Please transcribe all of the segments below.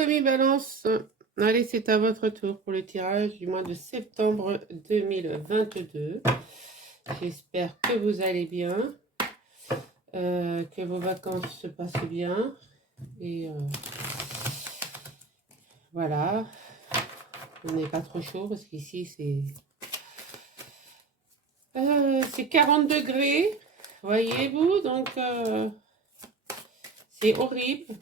amis Balance. Allez, c'est à votre tour pour le tirage du mois de septembre 2022. J'espère que vous allez bien, que vos vacances se passent bien. Et voilà, on n'est pas trop chaud parce qu'ici c'est 40 degrés, voyez-vous, donc c'est horrible.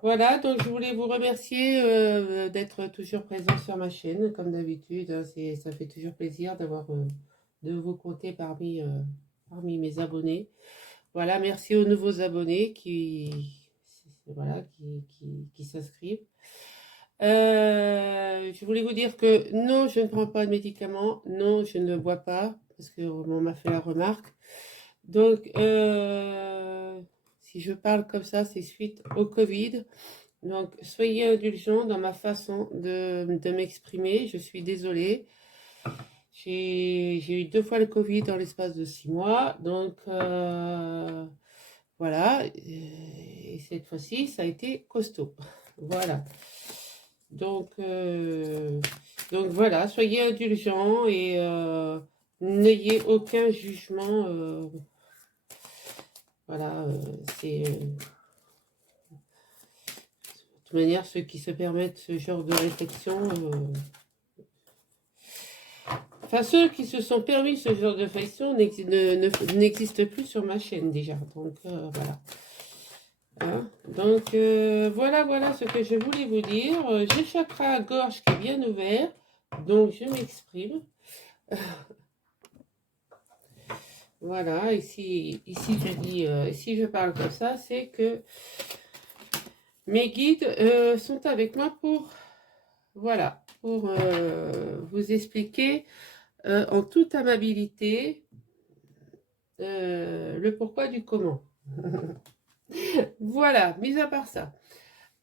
Voilà, donc je voulais vous remercier d'être toujours présent sur ma chaîne, comme d'habitude. Hein, ça fait toujours plaisir d'avoir de vous compter parmi mes abonnés. Voilà, merci aux nouveaux abonnés voilà, qui s'inscrivent. Je voulais vous dire que non, je ne prends pas de médicaments. Non, je ne bois pas, parce qu'on m'a fait la remarque. Donc, si je parle comme ça, c'est suite au Covid. Donc, soyez indulgents dans ma façon de m'exprimer. Je suis désolée. J'ai eu 2 fois le Covid dans l'espace de 6 mois. Donc, voilà. Et cette fois-ci, ça a été costaud. Voilà. Donc voilà, soyez indulgents et n'ayez aucun jugement. Voilà, c'est... de toute manière, ceux qui se permettent ce genre de réflexion... Enfin, ceux qui se sont permis ce genre de réflexion n'existent plus sur ma chaîne déjà. Donc, voilà. Hein, donc, voilà ce que je voulais vous dire. J'ai le chakra gorge qui est bien ouvert. Donc, je m'exprime. Voilà, ici je dis, si je parle comme ça, c'est que mes guides sont avec moi pour, voilà, pour vous expliquer en toute amabilité le pourquoi du comment. Voilà, mis à part ça,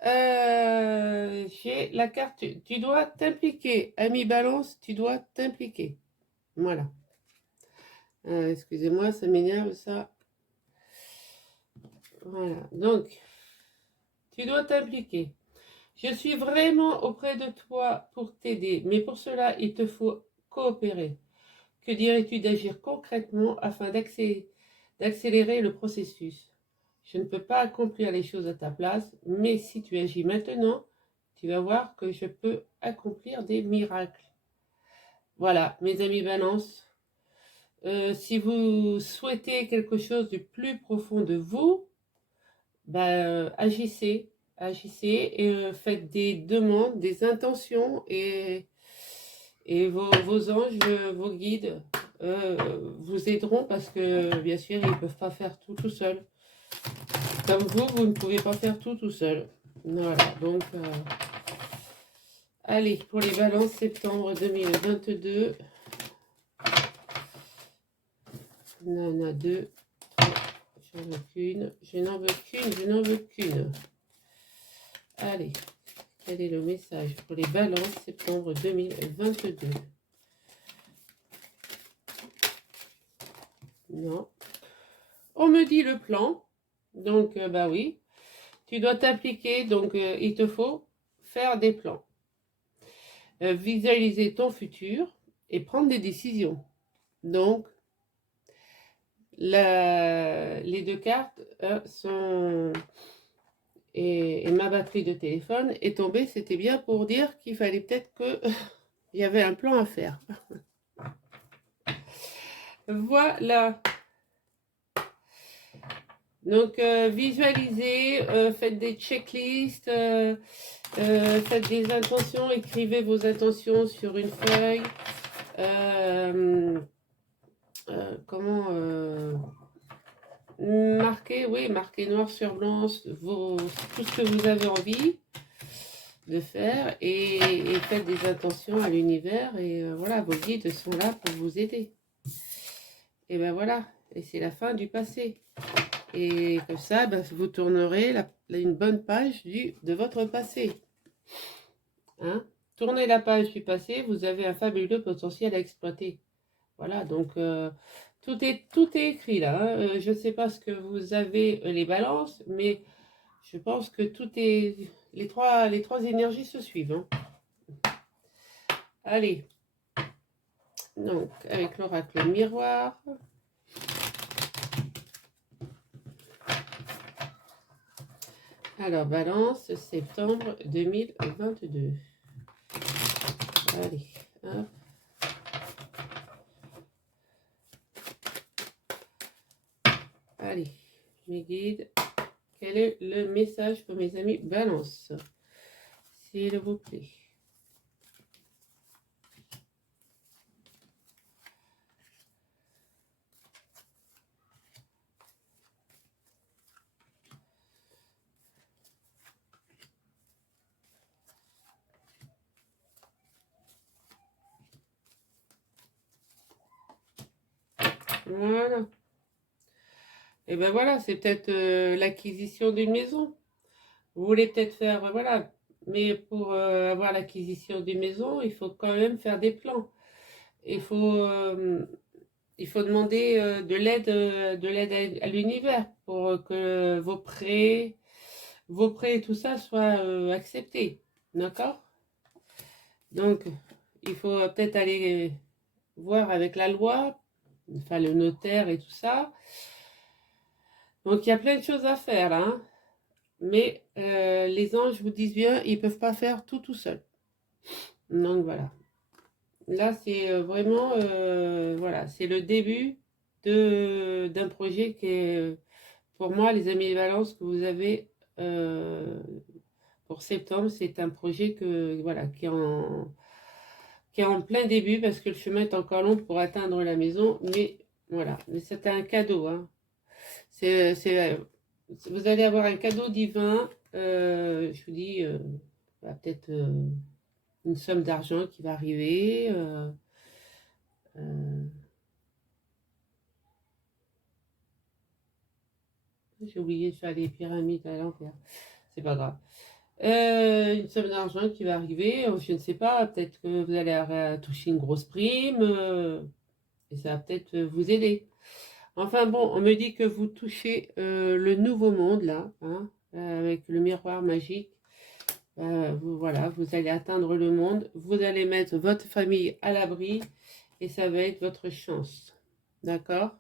j'ai la carte, tu dois t'impliquer, ami Balance, tu dois t'impliquer. Voilà. Excusez-moi, ça m'énerve ça. Voilà, donc, tu dois t'impliquer. Je suis vraiment auprès de toi pour t'aider, mais pour cela, il te faut coopérer. Que dirais-tu d'agir concrètement afin d'accélérer le processus? Je ne peux pas accomplir les choses à ta place, mais si tu agis maintenant, tu vas voir que je peux accomplir des miracles. Voilà, mes amis Balance. Si vous souhaitez quelque chose du plus profond de vous, agissez et faites des demandes, des intentions et vos anges, vos guides vous aideront parce que bien sûr ils ne peuvent pas faire tout seuls. Comme vous ne pouvez pas faire tout seul. Voilà, donc allez, pour les balances septembre 2022, on en a 2. J'en veux qu'une, je n'en veux qu'une. Allez, quel est le message pour les balances septembre 2022? Non. On me dit le plan. Donc, bah oui. Tu dois t'appliquer. Donc, il te faut faire des plans. Visualiser ton futur et prendre des décisions. Donc, les 2 cartes sont... Et ma batterie de téléphone est tombée. C'était bien pour dire qu'il fallait peut-être qu'il y avait un plan à faire. Voilà. Donc, visualisez, faites des checklists, faites des intentions, écrivez vos intentions sur une feuille. Comment marquez, oui, marquez noir sur blanc tout ce que vous avez envie de faire et faites des intentions à l'univers et voilà, vos guides sont là pour vous aider. Et ben voilà, et c'est la fin du passé. Et comme ça, vous tournerez une bonne page de votre passé. Hein? Tournez la page du passé, vous avez un fabuleux potentiel à exploiter. Voilà, donc tout est écrit là. Hein. Je ne sais pas ce que vous avez les balances, mais je pense que tout est les trois énergies se suivent. Hein. Allez. Donc, avec l'oracle miroir. Alors, balance, septembre 2022. Allez, hop. Allez, mes guides. Quel est le message pour mes amis balance? S'il vous plaît. Voilà. Et ben voilà, c'est peut-être l'acquisition d'une maison. Vous voulez peut-être faire, voilà. Mais pour avoir l'acquisition d'une maison, il faut quand même faire des plans. Il faut, il faut demander de l'aide à l'univers pour que vos prêts et tout ça soient acceptés. D'accord? Donc, il faut peut-être aller voir avec la loi, enfin le notaire et tout ça. Donc, il y a plein de choses à faire là, hein. Mais les anges vous disent bien, ils ne peuvent pas faire tout seul. Donc, voilà. Là, c'est vraiment, voilà, c'est le début d'un projet qui est, pour moi, les amis de Valence, que vous avez pour septembre, c'est un projet que, voilà, qui est en plein début parce que le chemin est encore long pour atteindre la maison. Mais voilà, mais c'est un cadeau. Hein. Vous allez avoir un cadeau divin. Je vous dis, peut-être une somme d'argent qui va arriver. Euh, J'ai oublié de faire les pyramides à l'envers. C'est pas grave. Une somme d'argent qui va arriver, je ne sais pas, peut-être que vous allez toucher une grosse prime et ça va peut-être vous aider. Enfin bon, on me dit que vous touchez le nouveau monde là, hein, avec le miroir magique. Voilà, vous allez atteindre le monde, vous allez mettre votre famille à l'abri et ça va être votre chance. D'accord?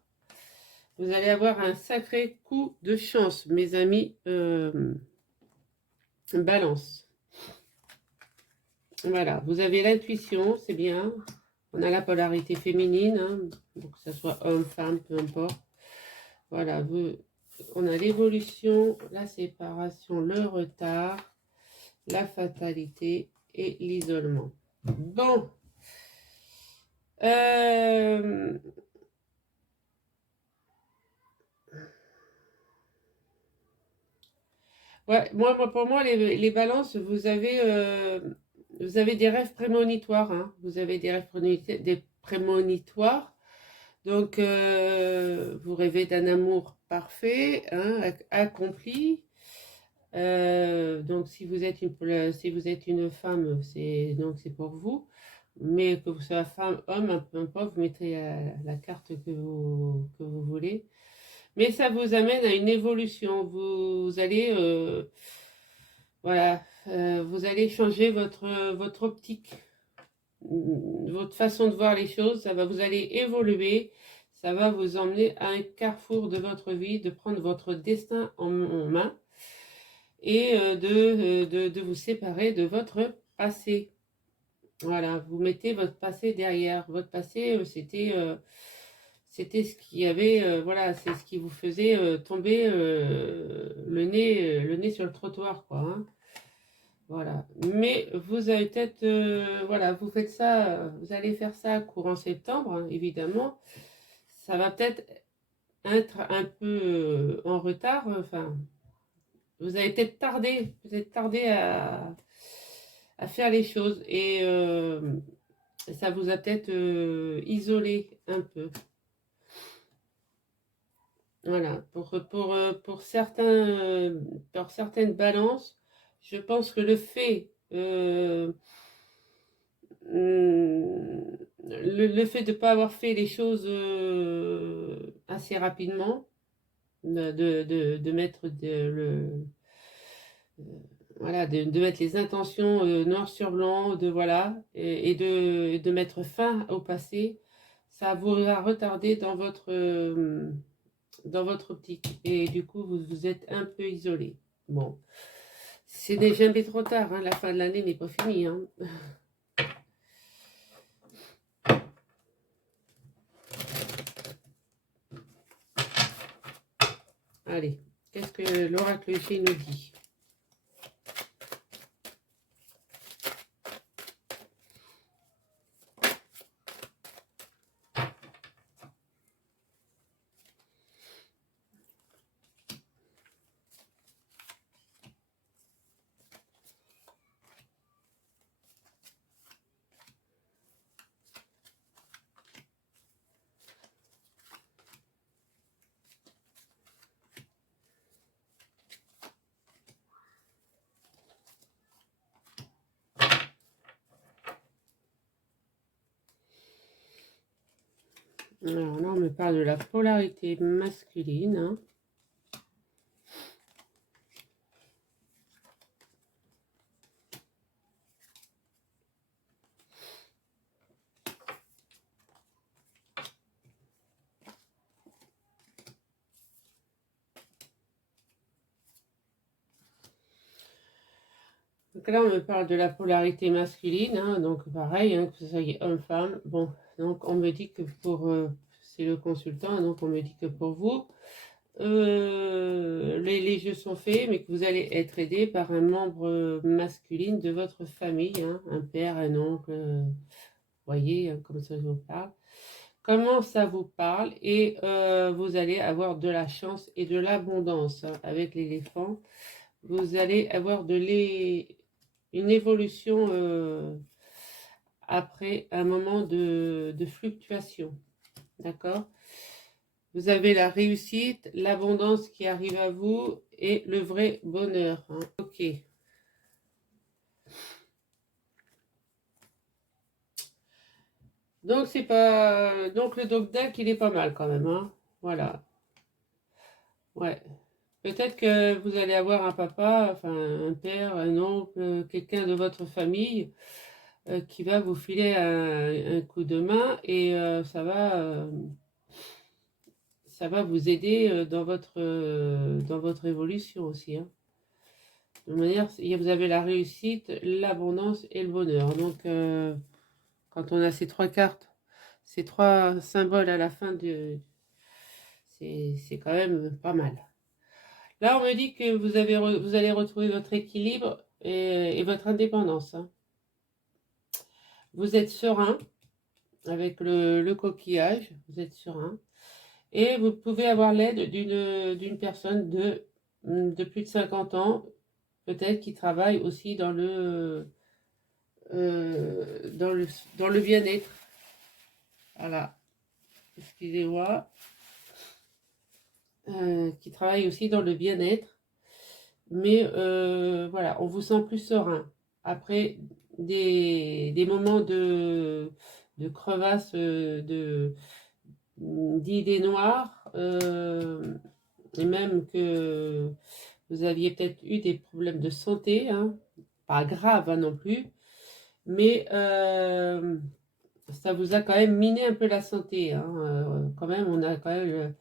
Vous allez avoir un sacré coup de chance, mes amis. Balance. Voilà, vous avez l'intuition, c'est bien. On a la polarité féminine, hein, donc que ce soit homme, femme, peu importe. Voilà, on a l'évolution, la séparation, le retard, la fatalité et l'isolement. Bon. Ouais, pour moi, les balances, vous avez des rêves prémonitoires. Hein. Vous avez des rêves prémonitoires. Donc, vous rêvez d'un amour parfait, hein, accompli. Donc, si vous êtes une femme, c'est pour vous. Mais que vous soyez femme, homme, peu importe, vous mettez la carte que vous voulez. Mais ça vous amène à une évolution. Vous allez, voilà, vous allez changer votre optique, votre façon de voir les choses. Vous allez évoluer. Ça va vous emmener à un carrefour de votre vie, de prendre votre destin en main et de vous séparer de votre passé. Voilà, vous mettez votre passé derrière. Votre passé, c'était ce qui avait, voilà, c'est ce qui vous faisait tomber le nez sur le trottoir, quoi. Hein. Voilà. Mais vous avez peut-être, voilà, vous faites ça, vous allez faire ça courant septembre, hein, évidemment. Ça va peut-être être un peu en retard. Enfin, vous allez peut-être tardé à faire les choses et ça vous a peut-être isolé un peu. Voilà, pour certaines balances, je pense que le fait, le fait de ne pas avoir fait les choses assez rapidement, de mettre voilà, de mettre les intentions noir sur blanc, de voilà, et de mettre fin au passé, ça vous a retardé dans votre optique. Et du coup, vous êtes un peu isolé. Bon, ce n'est jamais trop tard, hein, la fin de l'année n'est pas finie. Hein. Allez, qu'est-ce que l'oracle G nous dit? Alors là, on me parle de la polarité masculine. Hein. Donc là, on me parle de la polarité masculine, hein, donc pareil, hein, que ce soit homme-femme. Bon, donc on me dit que pour... c'est le consultant, donc on me dit que pour vous, les jeux sont faits, mais que vous allez être aidé par un membre masculin de votre famille, hein, un père, un oncle, voyez, hein, comme ça je vous parle. Comment ça vous parle? Et vous allez avoir de la chance et de l'abondance hein, avec l'éléphant. Vous allez avoir une évolution après un moment de fluctuation. D'accord? Vous avez la réussite, l'abondance qui arrive à vous et le vrai bonheur. Hein. Ok. Donc c'est pas. Donc le Doc Deck, il est pas mal quand même. Hein. Voilà. Ouais. Peut-être que vous allez avoir un papa, enfin un père, un oncle, quelqu'un de votre famille qui va vous filer un coup de main et ça va vous aider dans votre évolution aussi. Hein. De manière, vous avez la réussite, l'abondance et le bonheur. Donc, quand on a ces trois cartes, ces trois symboles à la fin, c'est quand même pas mal. Là, on me dit que vous allez retrouver votre équilibre et votre indépendance. Hein. Vous êtes serein avec le coquillage, vous êtes serein. Et vous pouvez avoir l'aide d'une personne de plus de 50 ans, peut-être qui travaille aussi dans le bien-être. Voilà, excusez-moi. Qui travaille aussi dans le bien-être. Mais voilà, on vous sent plus serein. Après des moments de crevasse, d'idées noires, et même que vous aviez peut-être eu des problèmes de santé, hein, pas graves hein, non plus, mais ça vous a quand même miné un peu la santé. Hein, quand même, on a quand même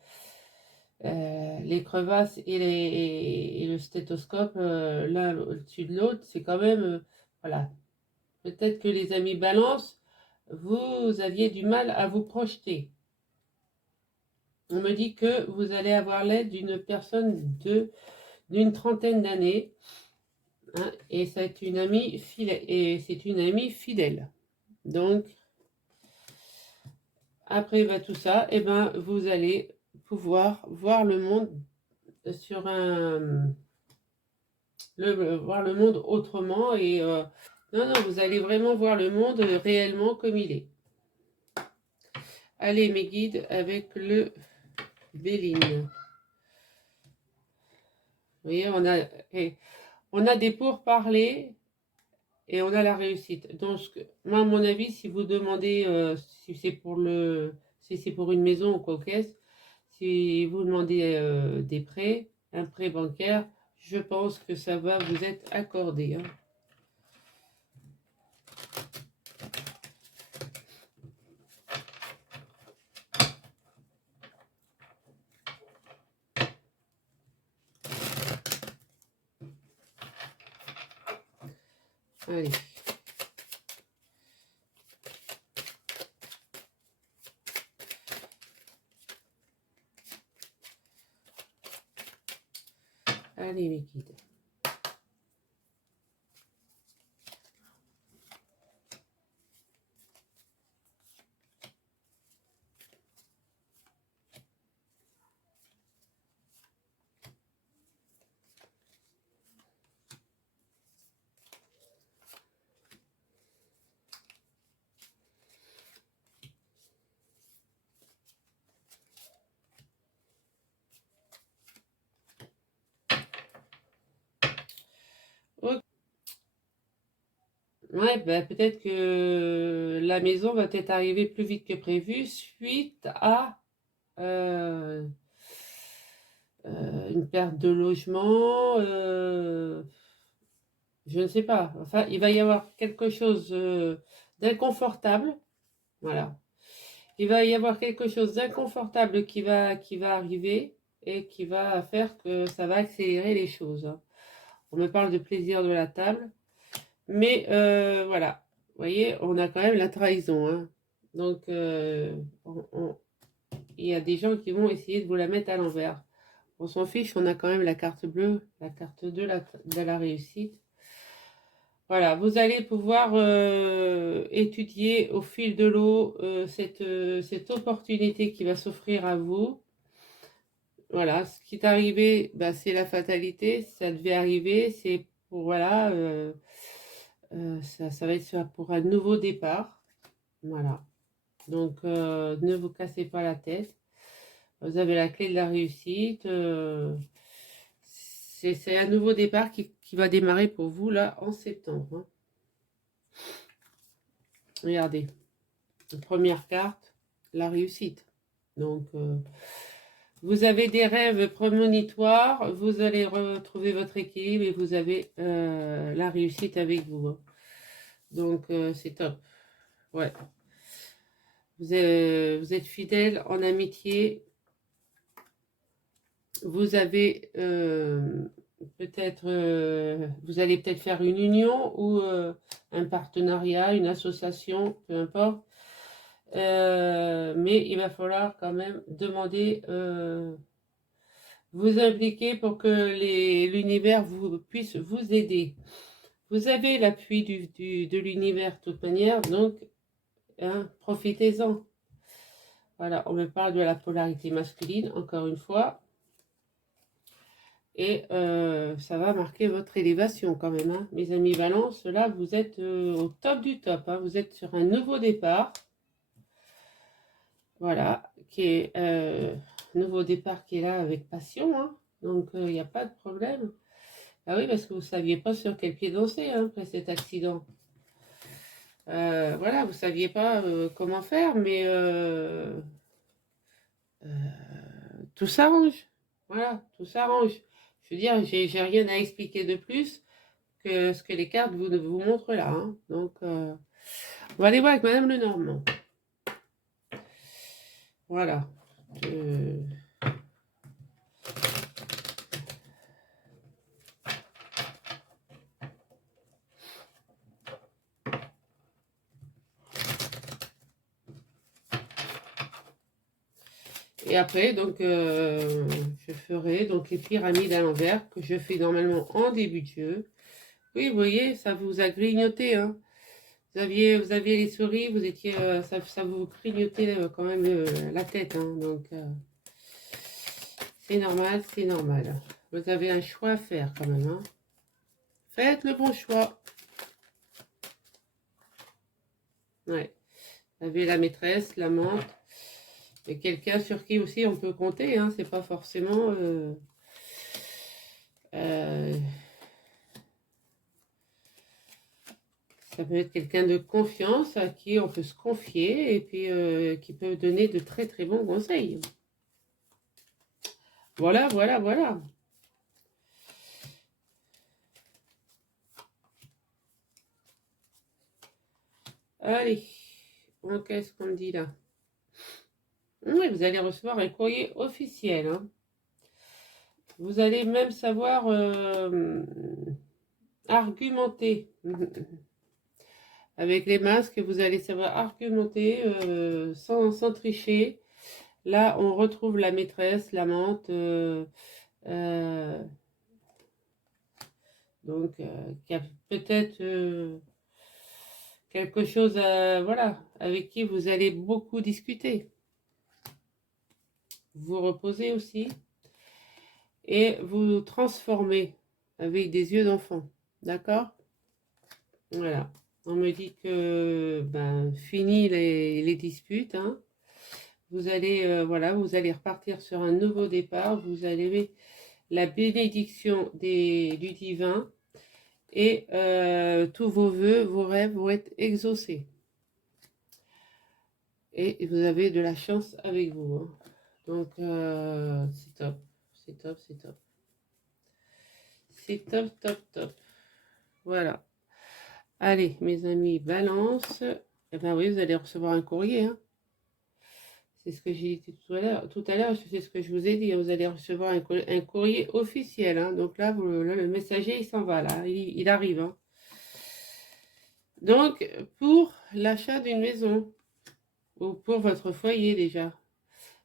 les crevasses et le stéthoscope l'un au-dessus de l'autre, c'est quand même, voilà. Peut-être que les amis balance, vous aviez du mal à vous projeter. On me dit que vous allez avoir l'aide d'une personne d'une trentaine d'années. Hein, et c'est une amie fidèle. Donc, après tout ça, et ben, vous allez pouvoir voir le monde sur voir le monde autrement et non, vous allez vraiment voir le monde réellement comme il est. Allez, mes guides, avec le Béline. Vous voyez, on a des pourparlers et on a la réussite. Donc, moi, à mon avis, si vous demandez si c'est pour une maison ou quoi qu'est-ce, si vous demandez des prêts, un prêt bancaire, je pense que ça va vous être accordé. Hein. Allez. Allez, mes guides. Ok. Ouais, ben, peut-être que la maison va peut-être arriver plus vite que prévu suite à une perte de logement. Je ne sais pas. Enfin, il va y avoir quelque chose d'inconfortable. Voilà. Il va y avoir quelque chose d'inconfortable qui va arriver et qui va faire que ça va accélérer les choses. Hein. On me parle de plaisir de la table. Mais voilà. Vous voyez, on a quand même la trahison. Hein. Donc, il y a des gens qui vont essayer de vous la mettre à l'envers. On s'en fiche, on a quand même la carte bleue, la carte de la réussite. Voilà, vous allez pouvoir étudier au fil de l'eau cette opportunité qui va s'offrir à vous. Voilà, ce qui est arrivé, bah, c'est la fatalité, ça devait arriver, c'est pour, voilà, ça va être pour un nouveau départ. Voilà, donc ne vous cassez pas la tête. Vous avez la clé de la réussite. C'est un nouveau départ qui va démarrer pour vous là en septembre. Hein. Regardez, la première carte, la réussite. Donc, vous avez des rêves prémonitoires, vous allez retrouver votre équilibre et vous avez la réussite avec vous. Hein. Donc, c'est top. Ouais. Vous êtes fidèle en amitié. Vous avez peut-être, vous allez peut-être faire une union ou un partenariat, une association, peu importe. Mais il va falloir quand même demander, vous impliquer pour que l'univers puisse vous aider. Vous avez l'appui de l'univers de toute manière, donc hein, profitez-en. Voilà, on me parle de la polarité masculine, encore une fois. Et ça va marquer votre élévation quand même. Hein. Mes amis Balance, là, vous êtes au top du top. Hein. Vous êtes sur un nouveau départ. Voilà, qui est nouveau départ qui est là avec passion. Hein. Donc, il n'y a pas de problème. Ah oui, parce que vous ne saviez pas sur quel pied danser hein, après cet accident. Voilà, vous ne saviez pas comment faire, mais tout s'arrange. Voilà, tout s'arrange. Je veux dire, j'ai rien à expliquer de plus que ce que les cartes vous montrent là. Hein. Donc, on va aller voir avec Madame Lenormand. Voilà. Et après, donc, je ferai donc les pyramides à l'envers que je fais normalement en début de jeu. Oui, vous voyez, ça vous a grignoté. Hein. Vous aviez les souris, vous étiez, ça vous grignotait quand même la tête. Hein. Donc, c'est normal, c'est normal. Vous avez un choix à faire quand même. Hein. Faites le bon choix. Ouais. Vous avez la maîtresse, l'amante. Et quelqu'un sur qui aussi on peut compter. Hein. C'est pas forcément... ça peut être quelqu'un de confiance à qui on peut se confier et puis qui peut donner de très très bons conseils. Voilà, voilà, voilà. Allez, qu'est-ce qu'on me dit là? Oui, vous allez recevoir un courrier officiel. Hein. Vous allez même savoir argumenter. Avec les masques, vous allez savoir argumenter sans tricher. Là, on retrouve la maîtresse, l'amante, donc qui a peut-être quelque chose, voilà, avec qui vous allez beaucoup discuter. Vous reposez aussi et vous transformez avec des yeux d'enfant. D'accord? Voilà. On me dit que ben, fini les disputes. Hein. Vous allez, voilà, vous allez repartir sur un nouveau départ. Vous allez la bénédiction du divin et tous vos vœux, vos rêves vont être exaucés. Et vous avez de la chance avec vous. Hein. Donc, c'est top. C'est top, c'est top. C'est top, top, top. Voilà. Allez, mes amis, balance. Eh bien oui, vous allez recevoir un courrier. Hein. C'est ce que j'ai dit tout à l'heure, c'est ce que je vous ai dit. Vous allez recevoir un courrier officiel. Hein. Donc là, le messager, il s'en va. Là, il arrive. Hein. Donc, pour l'achat d'une maison, ou pour votre foyer déjà,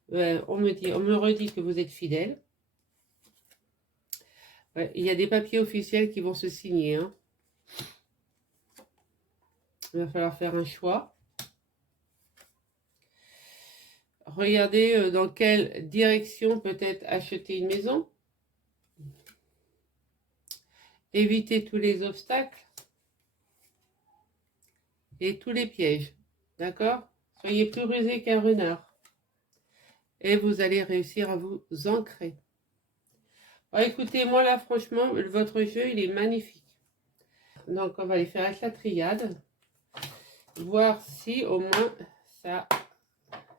on me redit que vous êtes fidèle. Ouais, il y a des papiers officiels qui vont se signer. Hein. Il va falloir faire un choix. Regardez dans quelle direction peut-être acheter une maison. Évitez tous les obstacles et tous les pièges. D'accord? Soyez plus rusé qu'un renard. Et vous allez réussir à vous ancrer. Alors, écoutez, moi là, franchement, votre jeu, il est magnifique. Donc, on va aller faire avec la triade. Voir si au moins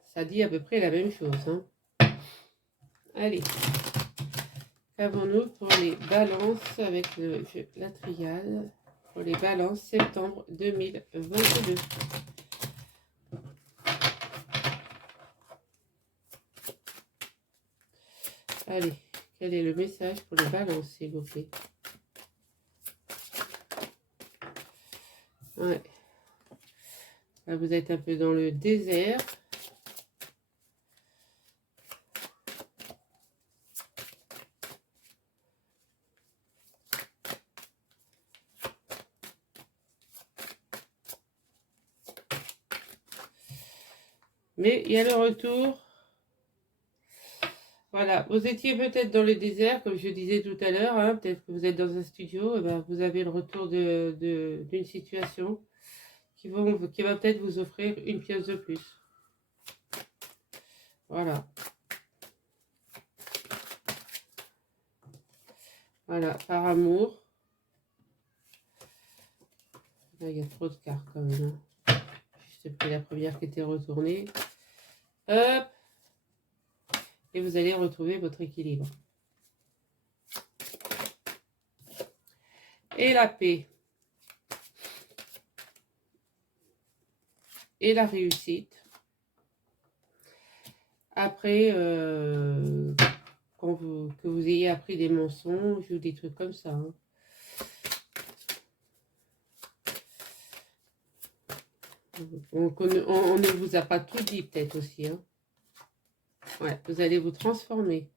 ça dit à peu près la même chose. Hein. Allez. Qu'avons-nous pour les balances avec la triade? Pour les balances septembre 2022. Allez, quel est le message pour les balances, s'il vous plaît? Ouais. Là, vous êtes un peu dans le désert. Mais il y a le retour. Voilà, vous étiez peut-être dans le désert, comme je disais tout à l'heure. Hein, peut-être que vous êtes dans un studio. Et ben, vous avez le retour d'une situation qui va peut-être vous offrir une pièce de plus. Voilà. Voilà, par amour. Là, il y a trop de cartes quand même. Hein. Juste pris la première qui était retournée. Hop. Et vous allez retrouver votre équilibre. Et la paix. Et la réussite. Après, que vous ayez appris des mensonges ou des trucs comme ça. Hein. On ne vous a pas tout dit peut-être aussi. Hein. Ouais, vous allez vous transformer.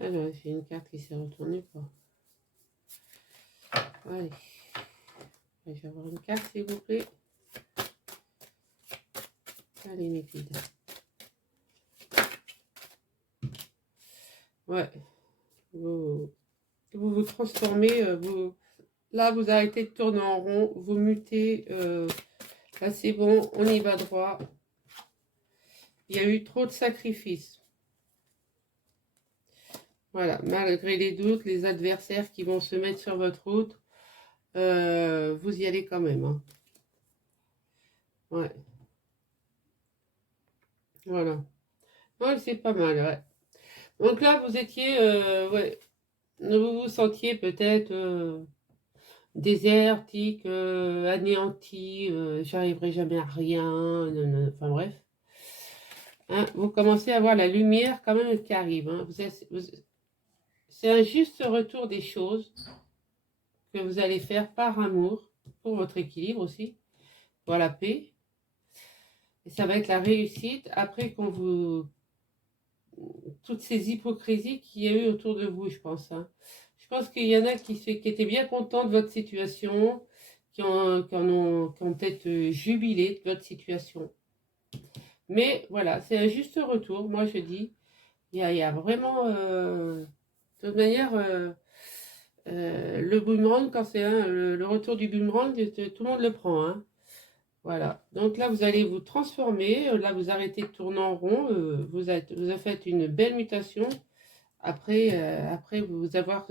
Alors, j'ai une carte qui s'est retournée. Allez. Je vais avoir une carte, s'il vous plaît. Allez, mes guides. Ouais. Vous transformez. Là, vous arrêtez de tourner en rond. Vous mutez. Là, c'est bon. On y va droit. Il y a eu trop de sacrifices. Voilà. Malgré les doutes, les adversaires qui vont se mettre sur votre route, vous y allez quand même. Hein. Ouais, voilà. Ouais, c'est pas mal, ouais. Donc là, vous étiez, ouais, vous vous sentiez peut-être désertique, anéanti, j'arriverai jamais à rien, enfin bref. Hein, vous commencez à voir la lumière quand même qui arrive. Hein. C'est un juste retour des choses que vous allez faire par amour, pour votre équilibre aussi, pour la paix. Et ça va être la réussite après qu'on vous... Toutes ces hypocrisies qu'il y a eu autour de vous, je pense. Hein. Je pense qu'il y en a qui étaient bien contents de votre situation, qui ont peut-être jubilé de votre situation. Mais voilà, c'est un juste retour. Moi, je dis, il y a vraiment... de toute manière... le boomerang, quand c'est le retour du boomerang, tout le monde le prend. Hein. Voilà. Donc là, vous allez vous transformer. Là, vous arrêtez de tourner en rond. Vous avez fait une belle mutation après vous avoir,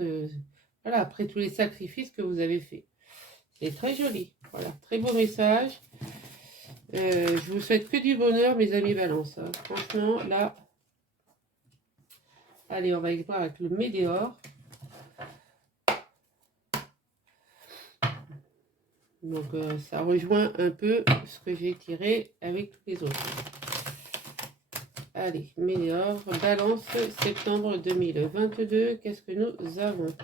voilà, après tous les sacrifices que vous avez faits. C'est très joli. Voilà, très beau message. Je vous souhaite que du bonheur, mes amis Balance. Hein. Franchement, là, allez, on va y voir avec le Météore. Donc ça rejoint un peu ce que j'ai tiré avec tous les autres. Allez, Météore, Balance, septembre 2022. Qu'est-ce que nous avons?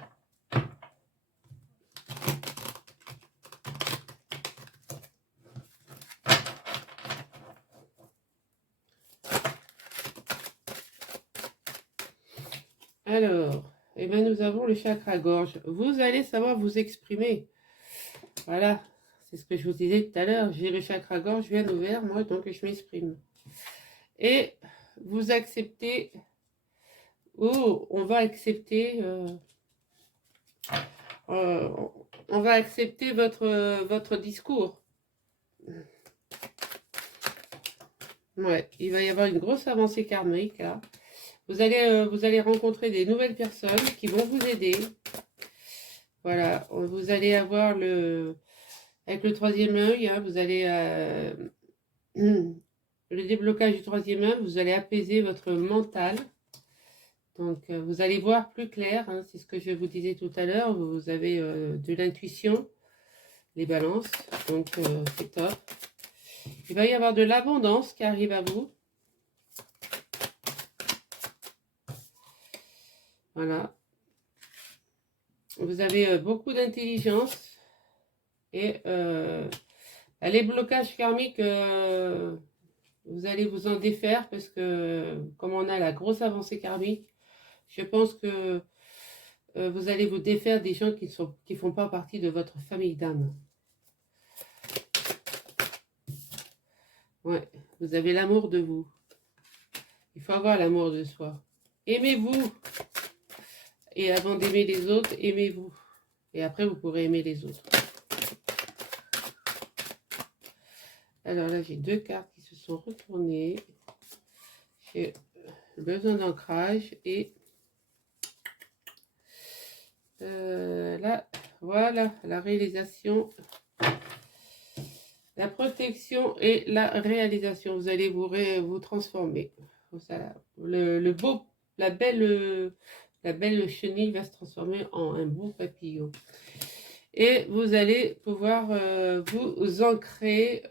Alors, eh bien, nous avons le chakra gorge. Vous allez savoir vous exprimer. Voilà, c'est ce que je vous disais tout à l'heure. J'ai le chakra gorge bien ouvert, moi, donc je m'exprime. Et vous acceptez, on va accepter, on va accepter votre discours. Ouais, il va y avoir une grosse avancée karmique là. Vous allez rencontrer des nouvelles personnes qui vont vous aider. Voilà, vous allez avoir avec le troisième œil, hein, vous allez le déblocage du troisième œil, vous allez apaiser votre mental. Donc vous allez voir plus clair, hein, c'est ce que je vous disais tout à l'heure. Vous avez de l'intuition, les balances, donc c'est top. Il va y avoir de l'abondance qui arrive à vous. Voilà. Vous avez beaucoup d'intelligence et les blocages karmiques, vous allez vous en défaire parce que comme on a la grosse avancée karmique, je pense que vous allez vous défaire des gens qui font pas partie de votre famille d'âme. Ouais, vous avez l'amour de vous. Il faut avoir l'amour de soi. Aimez-vous. Et avant d'aimer les autres, aimez-vous. Et après, vous pourrez aimer les autres. Alors là, j'ai deux cartes qui se sont retournées. J'ai besoin d'ancrage et là, voilà, la réalisation, la protection et la réalisation. Vous allez vous transformer. Ça, la belle chenille va se transformer en un beau papillon. Et vous allez pouvoir vous ancrer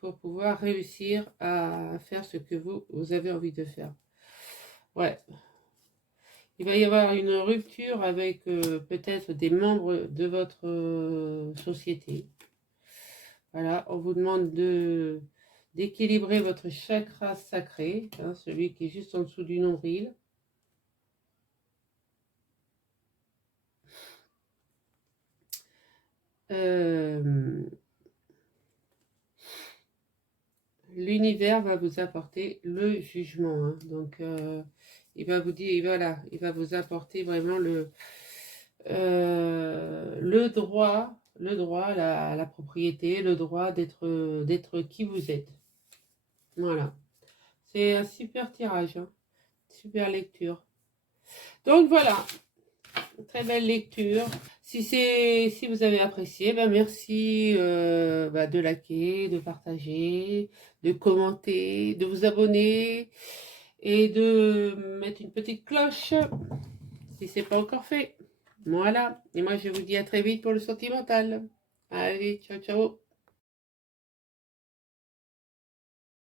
pour pouvoir réussir à faire ce que vous avez envie de faire. Ouais. Il va y avoir une rupture avec peut-être des membres de votre société. Voilà, on vous demande d'équilibrer votre chakra sacré, hein, celui qui est juste en dessous du nombril. L'univers va vous apporter le jugement. Hein, donc, il va vous dire, voilà, il va vous apporter vraiment le droit, la propriété, le droit d'être qui vous êtes. Voilà. C'est un super tirage, hein. Super lecture. Donc voilà, très belle lecture. Si vous avez apprécié, ben merci de liker, de partager, de commenter, de vous abonner et de mettre une petite cloche si c'est pas encore fait. Voilà. Et moi, je vous dis à très vite pour le sentimental. Allez, ciao, ciao.